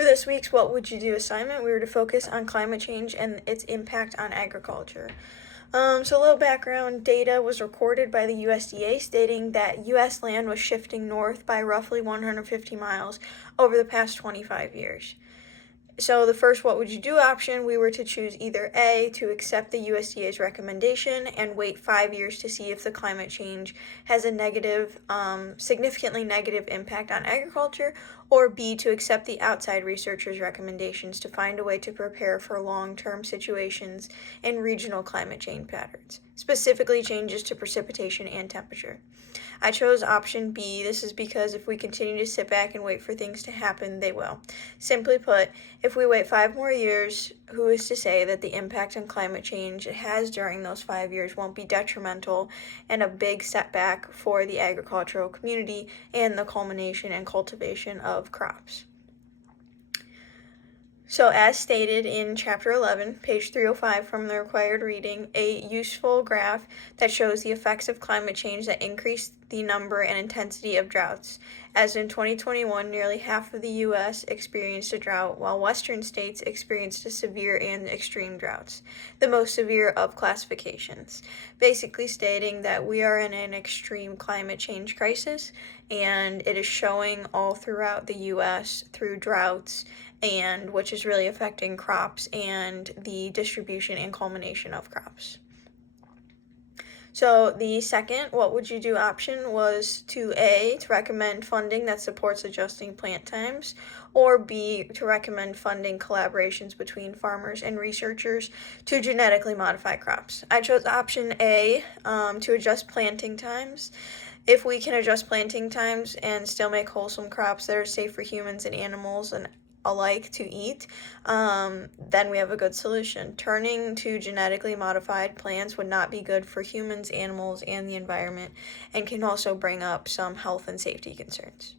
For this week's What Would You Do assignment, we were to focus on climate change and its impact on agriculture. So a little background data was recorded by the USDA stating that U.S. land was shifting north by roughly 150 miles over the past 25 years. So the first what would you do option, we were to choose either A, to accept the USDA's recommendation and wait 5 years to see if the climate change has a significantly negative impact on agriculture, or B, to accept the outside researchers' recommendations to find a way to prepare for long-term situations in regional climate change patterns, specifically changes to precipitation and temperature. I chose option B. This is because if we continue to sit back and wait for things to happen, they will. Simply put, if we wait 5 more years, who is to say that the impact on climate change it has during those 5 years won't be detrimental and a big setback for the agricultural community and the culmination and cultivation of crops? So as stated in Chapter 11, page 305 from the required reading, a useful graph that shows the effects of climate change that increase the number and intensity of droughts. As in 2021, nearly half of the U.S. experienced a drought, while western states experienced a severe and extreme droughts, the most severe of classifications, basically stating that we are in an extreme climate change crisis, and it is showing all throughout the U.S. through droughts, and which is really affecting crops and the distribution and culmination of crops. So the second what would you do option was to A, to recommend funding that supports adjusting plant times, or B, to recommend funding collaborations between farmers and researchers to genetically modify crops. I chose option A, to adjust planting times. If we can adjust planting times and still make wholesome crops that are safe for humans and animals and alike to eat, then we have a good solution. Turning to genetically modified plants would not be good for humans, animals, and the environment, and can also bring up some health and safety concerns.